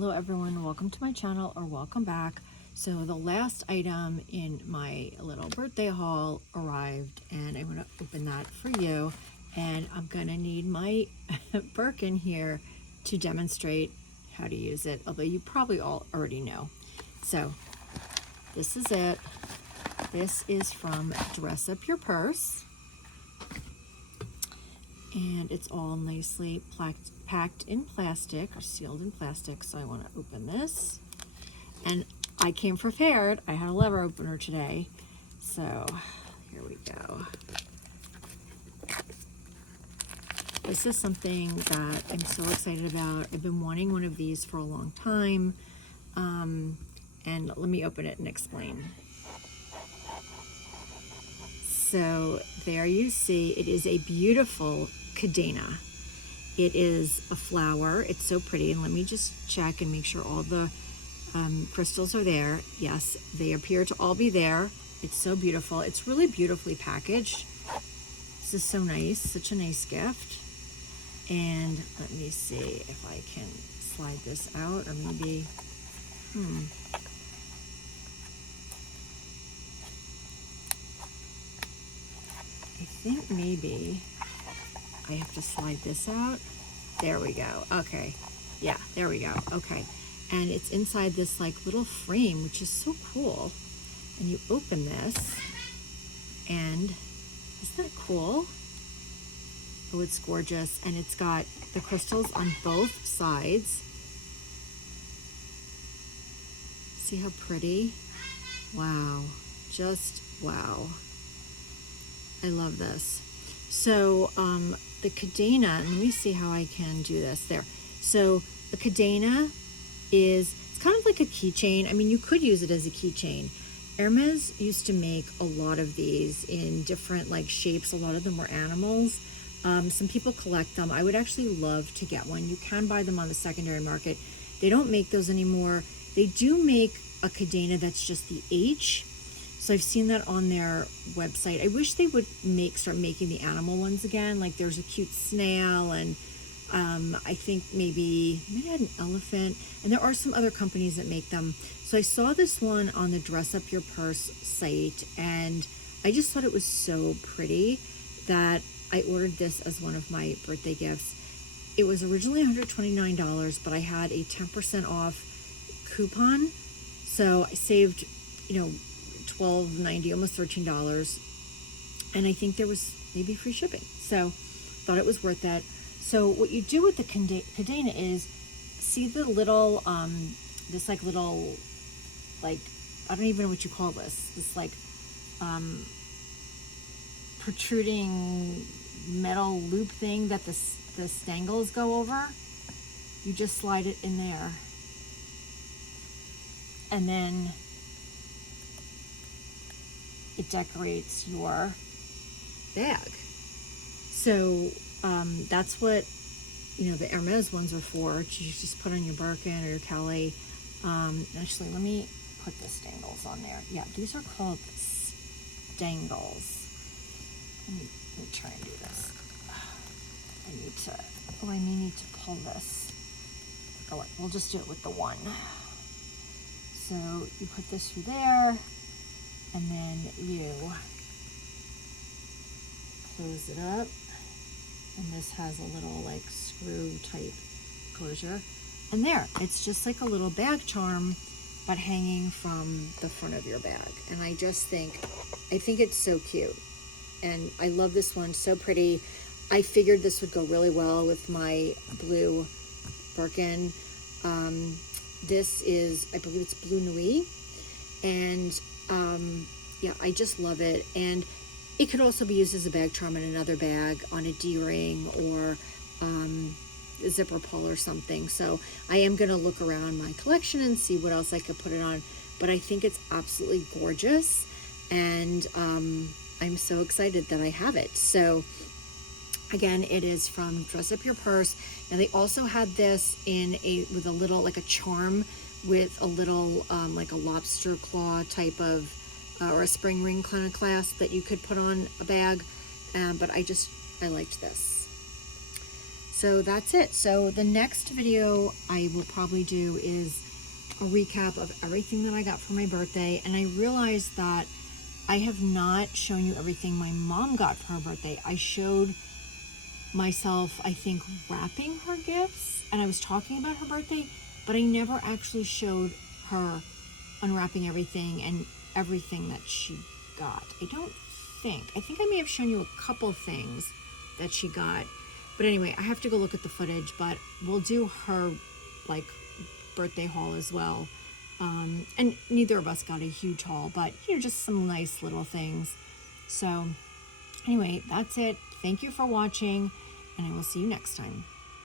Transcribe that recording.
Hello everyone, welcome to my channel or welcome back. So the last item in my little birthday haul arrived and I'm going to open that for you, and I'm going to need my Birkin here to demonstrate how to use it, although you probably all already know. So this is it. This is from Dress Up Your Purse, and it's all nicely packed in plastic or sealed in plastic. So I want to open this, and I came prepared. I had a lever opener today, so here we go. This is something that I'm so excited about. I've been wanting one of these for a long time, and let me open it and explain. So there you see, it is a beautiful Cadena. It is a flower. It's so pretty. And let me just check and make sure all the crystals are there. Yes, they appear to all be there. It's so beautiful. It's really beautifully packaged. This is so nice. Such a nice gift. And let me see if I can slide this out, or maybe, I think maybe I have to slide this out. There we go. Okay. Yeah, there we go. Okay. And it's inside this like little frame, which is so cool. And you open this, and isn't that cool? Oh, it's gorgeous. And it's got the crystals on both sides. See how pretty? Wow. Just wow. I love this. So the Cadena, let me see how I can do this there. So the Cadena is, it's kind of like a keychain. I mean, you could use it as a keychain. Hermes used to make a lot of these in different like shapes. A lot of them were animals. Some people collect them. I would actually love to get one. You can buy them on the secondary market. They don't make those anymore. They do make a Cadena that's just the H. So I've seen that on their website. I wish they would start making the animal ones again. Like there's a cute snail, and I think maybe I had an elephant, and there are some other companies that make them. So I saw this one on the Dress Up Your Purse site, and I just thought it was so pretty that I ordered this as one of my birthday gifts. It was originally $129, but I had a 10% off coupon. So I saved, $12.90, almost $13. And I think there was maybe free shipping. So thought it was worth it. So what you do with the Cadena is, see the little, this like little, like, I don't even know what you call this. This like protruding metal loop thing that the stangles go over. You just slide it in there. And then it decorates your bag. So that's what the Hermes ones are for. You just put on your Birkin or your Kelly. Actually, let me put the stangles on there. Yeah, these are called stangles. Let me try and do this. I may need to pull this. Oh, we'll just do it with the one. So you put this through there, and then you close it up, and this has a little like screw type closure, and there, it's just like a little bag charm, but hanging from the front of your bag. And I think it's so cute, and I love this one. So pretty. I figured this would go really well with my blue Birkin. This is, I believe it's Blue Nuit, and yeah, I just love it. And it could also be used as a bag charm in another bag, on a D-ring, or a zipper pull or something. So I am going to look around my collection and see what else I could put it on, but I think it's absolutely gorgeous, and I'm so excited that I have it. So again, it is from Dress Up Your Purse. Now they also had this with a little, like a charm with a little like a lobster claw type of or a spring ring kind of clasp that you could put on a bag, but I liked this. So that's it. So the next video I will probably do is a recap of everything that I got for my birthday. And I realized that I have not shown you everything my mom got for her birthday. I showed myself, I think, wrapping her gifts, and I was talking about her birthday, but I never actually showed her unwrapping everything and everything that she got. I think I may have shown you a couple things that she got, but anyway, I have to go look at the footage, but we'll do her like birthday haul as well. And neither of us got a huge haul, but you know, just some nice little things. So anyway, that's it. Thank you for watching, and I will see you next time.